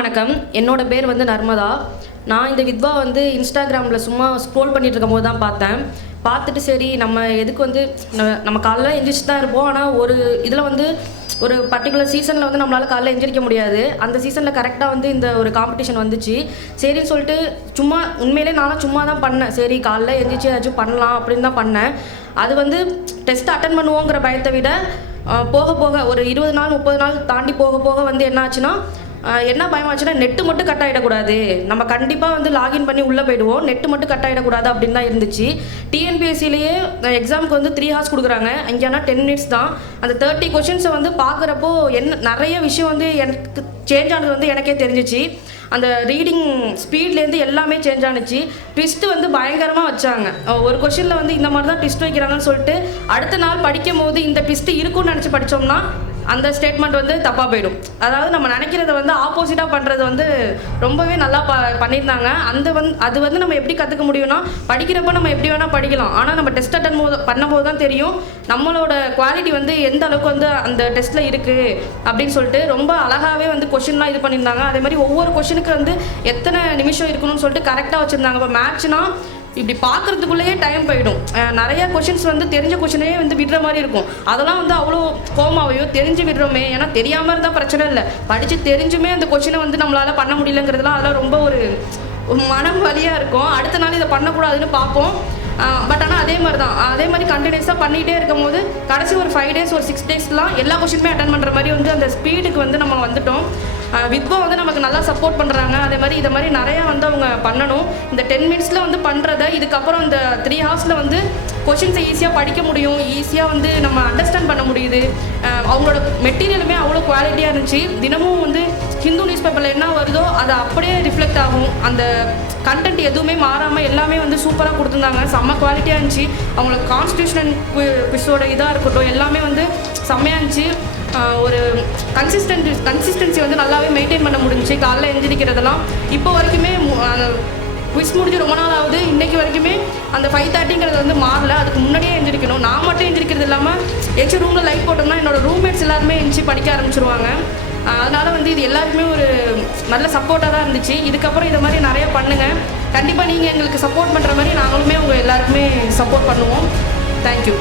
வணக்கம். என்னோட பேர் வந்து நர்மதா. நான் இந்த வித்வா வந்து இன்ஸ்டாகிராமில் சும்மா ஸ்க்ரோல் பண்ணிட்டு இருக்கும்போது தான் பார்த்தேன். பார்த்துட்டு சரி நம்ம எதுக்கு வந்து நம்ம காலைல எந்திரிச்சு தான் இருப்போம். ஆனால் ஒரு இதில் வந்து ஒரு பர்டிகுலர் சீசனில் வந்து நம்மளால் காலைல எந்திரிக்க முடியாது. அந்த சீசனில் கரெக்டாக வந்து இந்த ஒரு காம்படிஷன் வந்துச்சு. சரின்னு சொல்லிட்டு சும்மா உண்மையிலே நானும் சும்மா தான் பண்ணேன். சரி காலைல எந்திரிச்சு ஏதாச்சும் பண்ணலாம் அப்படின்னு தான் பண்ணேன். அது வந்து டெஸ்ட் அட்டன் பண்ணுவோங்கிற பயத்தை விட போக போக ஒரு இருபது நாள் முப்பது நாள் தாண்டி போக போக வந்து என்ன ஆச்சுன்னா என்ன பயமாச்சுன்னா நெட்டு மட்டும் கட் ஆகிடக்கூடாது நம்ம கண்டிப்பாக வந்து லாகின் பண்ணி உள்ளே போயிடுவோம். நெட்டு மட்டும் கட் ஆகிடக்கூடாது அப்படின்னு தான் இருந்துச்சு. டிஎன்பிஎஸ்சிலேயே எக்ஸாமுக்கு வந்து த்ரீ ஹார்ஸ் கொடுக்குறாங்க. இங்கேனா டென் மினிட்ஸ் தான். அந்த தேர்ட்டி கொஷின்ஸை வந்து பார்க்குறப்போ என்ன நிறைய விஷயம் வந்து எனக்கு சேஞ்ச் ஆனது வந்து எனக்கே தெரிஞ்சிச்சு. அந்த ரீடிங் ஸ்பீட்லேருந்து எல்லாமே சேஞ்ச் ஆனுச்சு. ட்விஸ்ட்டு வந்து பயங்கரமாக வச்சாங்க. ஒரு கொஷினில் வந்து இந்த மாதிரி தான் ட்விஸ்ட் வைக்கிறாங்கன்னு சொல்லிட்டு அடுத்த நாள் படிக்கும் போது இந்த ட்விஸ்ட்டு இருக்கும்னு நினச்சி படித்தோம்னா அந்த ஸ்டேட்மெண்ட் வந்து தப்பாக போயிடும். அதாவது நம்ம நினைக்கிறத வந்து ஆப்போசிட்டாக பண்ணுறது வந்து ரொம்பவே நல்லா ப பண்ணியிருந்தாங்க. அந்த வந்து அது வந்து நம்ம எப்படி கற்றுக்க முடியும்னா படிக்கிறப்ப நம்ம எப்படி வேணால் படிக்கலாம். ஆனால் நம்ம டெஸ்ட் அட்டன் போது பண்ணும்போது தான் தெரியும் நம்மளோட குவாலிட்டி வந்து எந்த அளவுக்கு வந்து அந்த டெஸ்ட்டில் இருக்குது அப்படின்னு சொல்லிட்டு ரொம்ப அழகாகவே வந்து கொஷின்லாம் இது பண்ணியிருந்தாங்க. அதே மாதிரி ஒவ்வொரு கொஷினுக்கு வந்து எத்தனை நிமிஷம் இருக்கணும்னு சொல்லிட்டு கரெக்டாக வச்சுருந்தாங்க. இப்போ மேட்ச்னா இப்படி பார்க்கறதுக்குள்ளேயே டைம் போயிடும். நிறைய கொஷின்ஸ் வந்து தெரிஞ்ச கொஷினே வந்து விடுற மாதிரி இருக்கும். அதெல்லாம் வந்து அவ்வளோ கோமாவையோ தெரிஞ்சு விடுறோமே. ஏன்னா தெரியாமல் இருந்தால் பிரச்சனை இல்லை. படித்து தெரிஞ்சுமே அந்த கொஷினை வந்து நம்மளால் பண்ண முடியலங்கிறதுலாம் அதெல்லாம் ரொம்ப ஒரு மனம் வழியாக இருக்கும். அடுத்த நாள் இதை பண்ணக்கூடாதுன்னு பார்ப்போம். பட் ஆனால் அதே மாதிரி தான் அதே மாதிரி கண்டினியூஸாக பண்ணிகிட்டே இருக்கும் போது கடைசி ஒரு ஃபைவ் டேஸ் ஒரு சிக்ஸ் டேஸ்லாம் எல்லா கொஷினுமே அட்டன் பண்ணுற மாதிரி வந்து அந்த ஸ்பீடுக்கு வந்து நம்ம வந்துட்டோம். வித்வா வந்து நமக்கு நல்லா சப்போர்ட் பண்ணுறாங்க அதே மாதிரி இதை மாதிரி நிறையா வந்து அவங்க பண்ணணும். இந்த டென் மினிட்ஸில் வந்து பண்ணுறத இதுக்கப்புறம் இந்த த்ரீ ஹவர்ஸில் வந்து கொஷின்ஸை ஈஸியாக படிக்க முடியும். ஈஸியாக வந்து நம்ம அண்டர்ஸ்டாண்ட் பண்ண முடியுது. அவங்களோட மெட்டீரியலுமே அவ்வளோ குவாலிட்டியாக இருந்துச்சு. தினமும் வந்து ஹிந்து நியூஸ் பேப்பரில் என்ன வருதோ அது அப்படியே ரிஃப்ளெக்ட் ஆகும். அந்த கண்டென்ட் எதுவுமே மாறாமல் எல்லாமே வந்து சூப்பராக கொடுத்துருந்தாங்க. செம்ம குவாலிட்டியாக இருந்துச்சு. அவங்களோட கான்ஸ்டியூஷன் குவிஸோட இதாக இருக்கட்டும் எல்லாமே வந்து செம்மையாக இருந்துச்சு. ஒரு கன்சிஸ்டன்ட் கன்சிஸ்டன்சி வந்து நல்லாவே மெயின்டைன் பண்ண முடிஞ்சு காலைல எழுந்திரிக்கிறதெல்லாம் இப்போ வரைக்குமே குவிஸ் முடிஞ்சு ரொம்ப நாள் ஆகுது. இன்றைக்கு வரைக்குமே அந்த ஃபைவ் தேர்ட்டிங்கிறது வந்து மாறல. அதுக்கு முன்னாடியே எழுந்திரிக்கணும் நான் மட்டும் எழுந்திரிக்கிறது இல்லாமல் எச்சு ரூமில் லைட் போட்டோம்னா என்னோட ரூம்மேட்ஸ் எல்லாருமே எந்திரிச்சு படிக்க ஆரம்பிச்சிருவாங்க. அதனால் வந்து இது எல்லாருக்குமே ஒரு நல்ல சப்போர்ட்டாக தான் இருந்துச்சு. இதுக்கப்புறம் இதை மாதிரி நிறைய பண்ணுங்கள் கண்டிப்பாக நீங்கள் எங்களுக்கு சப்போர்ட் பண்ணுற மாதிரி நாங்களுமே உங்கள் எல்லாருக்குமே சப்போர்ட் பண்ணுவோம். தேங்க்யூ